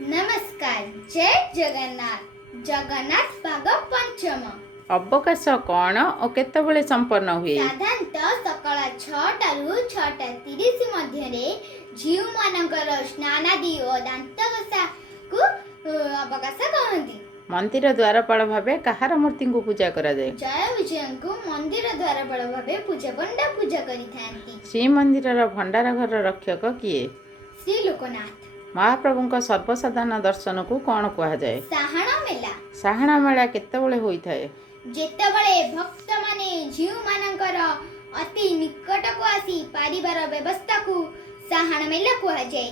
नमस्कार। जय जगन्नाथ। जगन्नाथ भाग पंचम। अवकाश कौन और केतबेले संपन्न हुए? साधारणतः सकाळ 6टा रु 6:30 मध्य झीव मानकर स्नानादि और दांतघसा को अवकाश कहती। मंदिर द्वारपाल भावे कहार मूर्ति को पूजा करा जाए? जय विजय को मंदिर द्वारपाल भावे पूजा पंडा पूजा करिथांती। श्रीमंदिर भंडार घर रक्षक किए? श्री लोकनाथ। महाप्रभु सर्वसाधारण दर्शन को कौन कह जाए? साहाण मेला। साहाण मेला केतबेले होइथाए? जेतेबेले भक्त माने झीव मानकर अति निकट को आसी पारिबार व्यवस्था को साहाण मेला कह जाए।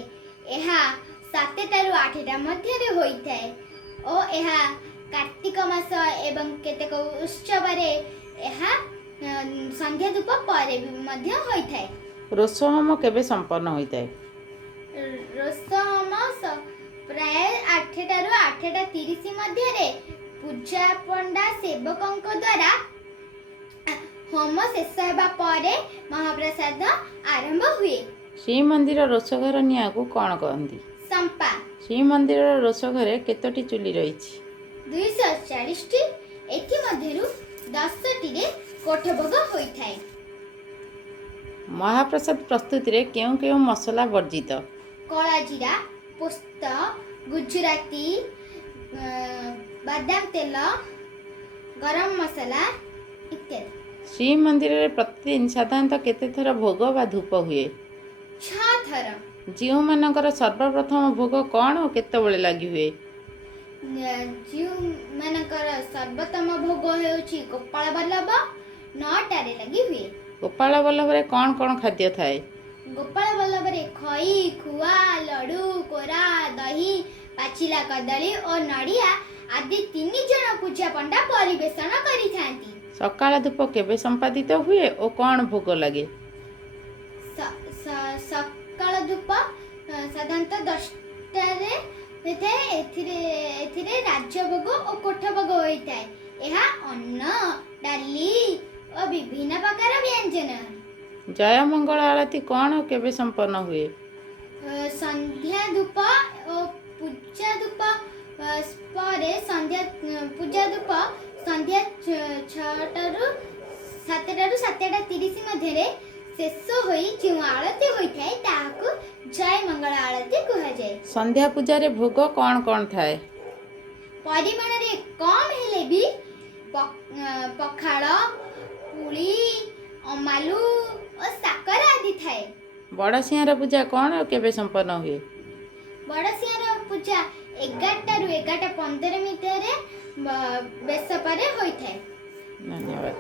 एहा 7टा रु 8टा मध्य रे होइथाए ओ एहा कार्तिक मास एवं केतेक उत्सव रे एहा संध्या धूप परे मध्य होइथाए। रोषहोम केबे संपन्न होइथाए? रोषहोम प्राय 8टा रु 8:30 मध्य रे पूजा पंडा सेवकों द्वारा होम शेष हेबा परे महाप्रसाद आरंभ हुए। श्रीमंदिर रोषघर निया को कौन कहती? संपा। श्रीमंदिर रोषघर केतोटी चुली रही? 240टी। एथि मध्यरु 10टी रे कोठभोग होइथाय। महाप्रसाद प्रस्तुति रे केउ केउ मसला वर्जित? कला जीरा, पोस्त, गुजराती, बादाम तेल, गरम मसाला इत्यादि। श्रीमंदिर रे प्रतिदिन साधारणतः केते थर भोग बा धूप हुए? 6 थर। जीव मानकर सर्वप्रथम भोग कौन और केतबेले लागि हुए? जीव मानकर सर्वोत्तम भोग हेउची गोपाल बल्लभ 9टा रे लागि हुए। गोपाल बल्लभ रे कौन कौन खाद्य थाए? गोपाल बल्लभ रे खई, खुआ, लड्डू, कोरा, दही, पाचिला कदली और नड़िया आदि 3 जन पूजा पंडा परिवेषण करिथांती। सकाळ धूप केबे संपादित हुए और कौन भोग लगे? सकाळ धूप साधारणतः 10टा रे होइथाय। एथिरे राज्य भोग और कोठ भोग होइथाय। एहा अन्न, डाली और विभिन्न प्रकार व्यंजन। जय मंगल आरती कौन और केबे संपन्न हुए? संध्या धूप और पूजा धूप परे पूजा धूप संध्या 6टा रु 7:30 मध्य रे शेष होई जो आरती होइथाय ताहाकु जय मंगल आरती कहा जाय। संध्या पूजा रे भोग कौन कौन थाए? परिमाण रे कम हेले भी पखाड़, पुली, अमालु और साकर आदि थाए। बड़ सिंहार पूजा कौन और केबे संपन्न हुए? बड़ सिंहार पूजा 11टा रु 11:15 मध्य रे बेस परे होइथाय। धन्यवाद।